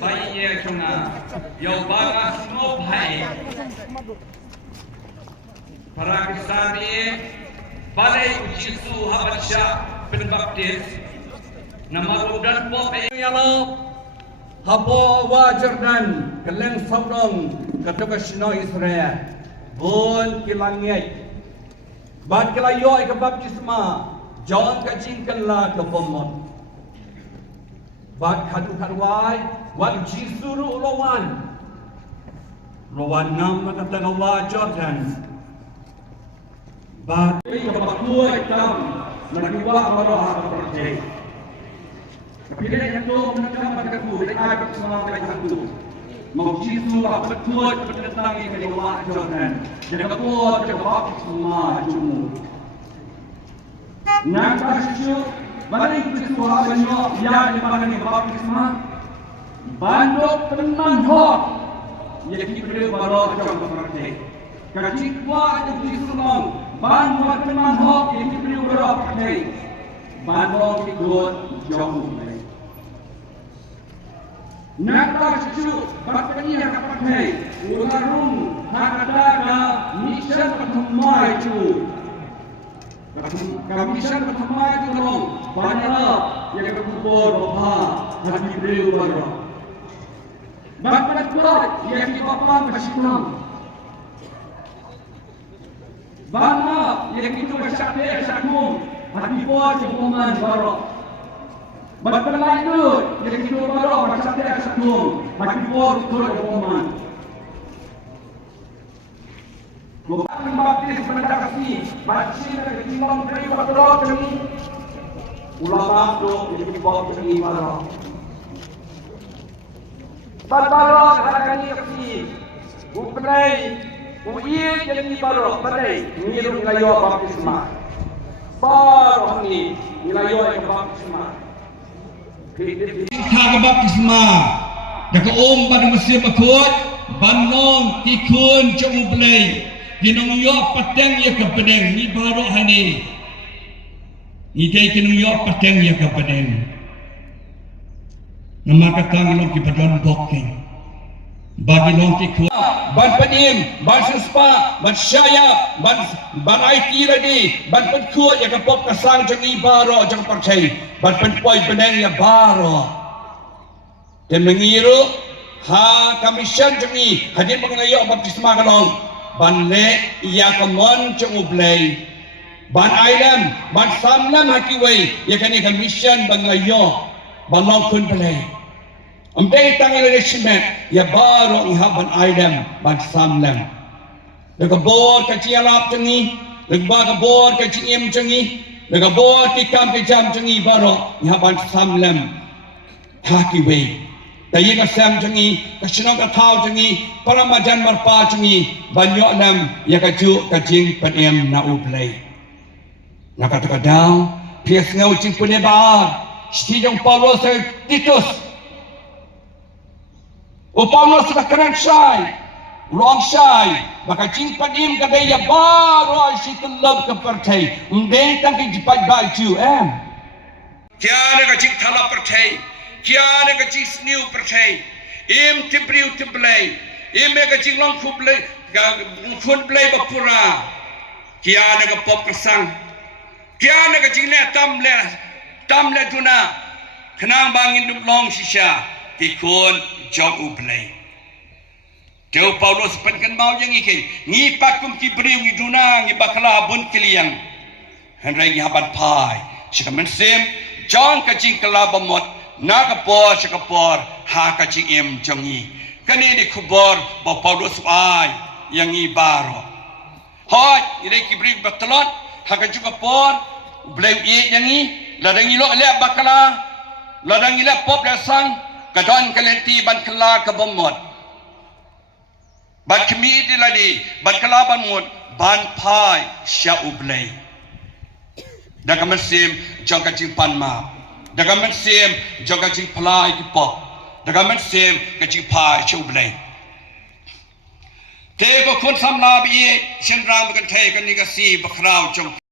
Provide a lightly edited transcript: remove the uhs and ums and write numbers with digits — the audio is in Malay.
Bayi cuna, yo bagas no bhai. Pakistan ini balai Jisu Habasha penbaptis nama udan pop yalo habo wajardan keleng sabdong ketika sino Israel bon kilangnya bad kilayo ke baptisma John kacing kala ke bomot bad kadu kadwai wad Jisu lawan nam kata wajardan Bagai kebakuan hitam menakiwak marah berjaya. Kepikiran yang tu menangkap mereka dari ayat semua mereka tu. Mau Jisu berkuat tentang yang kedua Jordan. Jadi berkuat jawab semua cuma. Nampak Jisu balik Jisu banyak yang dimana ni baptisma bandok teman hok yang diberi baru jawab berjaya. Kacikwa yang Jisu long ban buat teman hok yang diberi berapa kali ban hok ikut jauh lagi nak cucu bakatnya kapan hai ularung harada da mission pertama itu mission pertama itu dong banyak yang kubur roha yang diberi berapa bakat kuat yang dipapang bersilang Bangga yang itu bersyatir syakmum hati buat hukuman barok. Berlain itu yang itu barok bersyatir syakmum hati buat hukuman. Bukan baptis berdasari baptis dari timang dari barok ini. Ulama itu yang dibawa dari barok. Barok akan dikasih bukanai Uiye jadi baru badai ngiru ngayo baptisma. Baru ni ngayo baptisma. Kita baptisma. Dak pada Mesir makut banong tikun cublay. Dinong yo pateng ya ke pedeng ni baru hani. Ide kinong yo pateng ya ke pedeng. Nama kata ngilong ki padon boking. Bagi long tikun ban penim, ban suspa, ban syaya, ban IT lagi, ban penkut yang kepop kesang cengi baro jangan percaya, ban penpoi beneng ya baro. Dan mengiru ha kamisyan cengi hadir mengenai baptisma kalong, ban le ia kemon cengu blay, ban ailam, ban samlam hakiway ya kani kamisyan ban layo, ban long kun blay. Amday tangan dari simet ya baru ihaban aidam ban samlam. Legabor kacialap cengi, legabor kaciem cengi, legabor tikam kejam cengi baru ihaban samlam. Hakiwe. Tayi kasam cengi, kasinong katau cengi, para majan marpa cengi, banyak lam ya kaju kajing padem na ublay. Nakatagadaw, pias ngau cing punebar, stijong Paulos Titus. Upamlah sudah keren syai, long syai, maka cingpat im kadaya baru asyik love kepercay, mendentang ke jipat baju, Kiana ka cing thala percay, kiana ka cing sniu percay, im tibriu tiblay, im ka cing long kublay, kun blay bapura, kiana ka pop kesang, kiana ka cing le tamle tuna, kenang bangin dup long sisya. Tikun jauh ublay. Jauh Paulus penkan mau yang ikin. Ngi pakum kibriu ngi duna ngi bakala bun kiliang. Henry ngi haban pai. Sikamen sim John kacing kelabamot na kapor sikapor ha kacing im jongi. Kani di kubor ba Paulus ai yang ngi baro. Hoi ire kibriu batalot ha kacing kapor blay i yang ngi ladang ilo le bakala ladang ilo pop dasang kadon kalenti ban kala ke bomot ban kemi di ladi ban kala ban mut ban pai sya ublay daga mesim jong kacing pan ma daga mesim jong kacing palai ki pop daga mesim kacing pai sya ublay te ko kun samna bi shen ram kan te kan ni ka si bakrau jong